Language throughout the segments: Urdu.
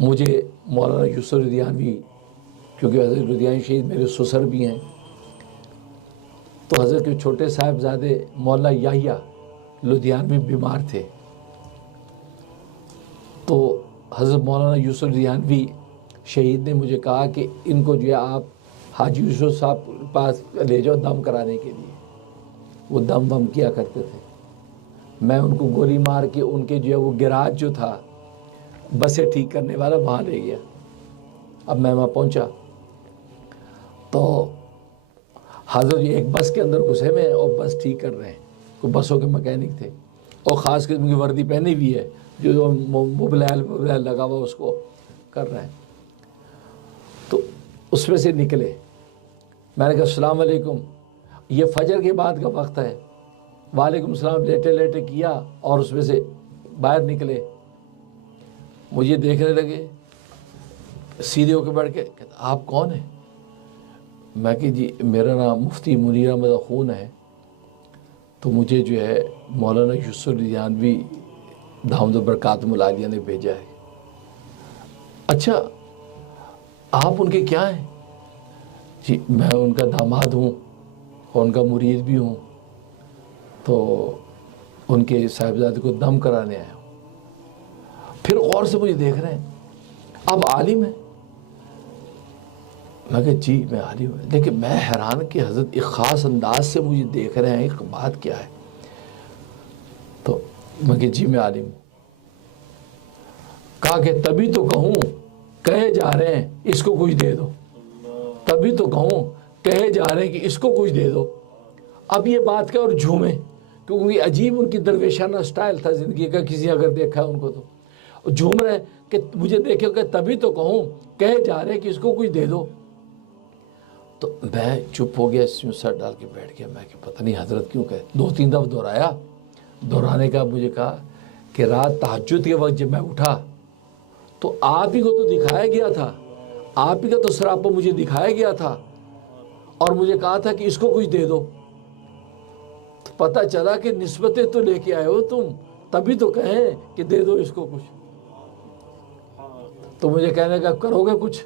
مجھے مولانا یوسف لدھیانوی، کیونکہ حضرت لدھیانوی شہید میرے سسر بھی ہیں، تو حضرت کے چھوٹے صاحبزادے مولانا یحییٰ لدھیانوی بیمار تھے، تو حضرت مولانا یوسف لدھیانوی شہید نے مجھے کہا کہ ان کو جو ہے آپ حاجی یوسف صاحب کے پاس لے جاؤ دم کرانے کے لیے۔ وہ دم وم کیا کرتے تھے۔ میں ان کو گولی مار کے ان کے جو ہے وہ گراج جو تھا بسیں ٹھیک کرنے والا وہاں لے گیا۔ اب میں وہاں پہنچا تو حضرت ایک بس کے اندر گھسے ہوئے ہیں اور بس ٹھیک کر رہے ہیں، کوئی بسوں کے مکینک تھے، اور خاص قسم کی وردی پہنی ہوئی ہے، جو موبلائل لگا ہوا اس کو کر رہے ہیں۔ تو اس میں سے نکلے، میں نے کہا السلام علیکم، یہ فجر کے بعد کا وقت ہے۔ وعلیکم السلام، لیٹے لیٹے کیا، اور اس میں سے باہر نکلے، مجھے دیکھنے لگے، سیدھے ہو کے بیٹھ کے کہتے آپ کون ہیں؟ میں کہ جی میرا نام مفتی منیر احمد اخون ہے، تو مجھے جو ہے مولانا یوسف لدھیانوی دامت برکاتہم العالیہ نے بھیجا ہے۔ اچھا آپ ان کے کیا ہیں؟ جی میں ان کا داماد ہوں اور ان کا مرید بھی ہوں، تو ان کے صاحبزادے کو دم کرانے آیا ہوں۔ پھر غور سے مجھے دیکھ رہے ہیں، آپ عالم ہیں؟ میں کہا جی میں عالم ہوں، لیکن میں حیران کہ حضرت ایک خاص انداز سے مجھے دیکھ رہے ہیں، ایک بات کیا ہے؟ تو میں کہ جی میں عالم ہوں۔ کہا کہ تبھی تو کہوں کہے جا رہے ہیں اس کو کچھ دے دو، تبھی تو کہوں کہے جا رہے ہیں کہ اس کو کچھ دے دو۔ اب یہ بات کیا، اور جھومے، کیونکہ عجیب ان کی درویشانہ سٹائل تھا زندگی کا، کسی اگر دیکھا ان کو تو جھوم رہے کہ مجھے دیکھے کہ تبھی تو کہوں کہے جا رہے ہیں کہ اس کو کچھ دے دو۔ تو میں چپ ہو گیا، سر ڈال کے بیٹھ گیا، میں کہ پتہ نہیں حضرت کیوں کہے، 2-3 دفعہ دہرایا، دہرانے کا مجھے کہا کہ رات تہجد کے وقت جب میں اٹھا تو آپ ہی کو تو دکھایا گیا تھا، آپ ہی کا تو سراپا مجھے دکھایا گیا تھا، اور مجھے کہا تھا کہ اس کو کچھ دے دو۔ تو پتہ چلا کہ نسبتیں تو لے کے آئے ہو تم، تبھی تو کہیں کہ دے دو اس کو کچھ۔ تو مجھے کہنے کا کرو گے کچھ؟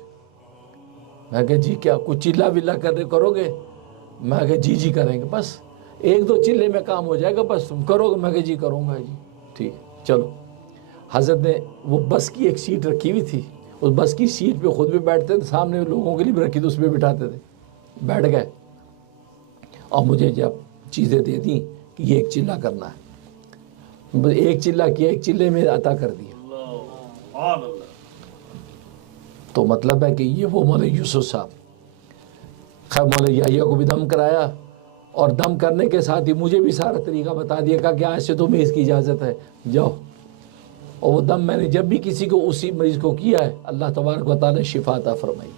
میں کہا جی کیا کچھ چلا ولا کرو گے؟ میں کہا جی جی کریں گے، بس 1-2 چلے میں کام ہو جائے گا، بس تم کرو گے؟ میں کہا جی کروں گا جی، ٹھیک چلو۔ حضرت نے وہ بس کی ایک سیٹ رکھی ہوئی تھی، اس بس کی سیٹ پہ خود بھی بیٹھتے تھے، سامنے لوگوں کے لیے بھی رکھی تھی، اس پہ بٹھاتے تھے، بیٹھ گئے، اور مجھے جب چیزیں دے دیں کہ یہ ایک چلہ کرنا ہے، بس ایک چلہ کیا، ایک چلے میں عطا کر دیا۔ تو مطلب ہے کہ یہ وہ مولانا یوسف صاحب، خیر مولانا یحییٰ کو بھی دم کرایا، اور دم کرنے کے ساتھ ہی مجھے بھی سارا طریقہ بتا دیا، کہا کہ آج سے تمہیں اس کی اجازت ہے، جاؤ۔ اور وہ دم میں نے جب بھی کسی کو اسی مریض کو کیا ہے، اللہ تبارک و تعالی نے شفا عطا فرمائی۔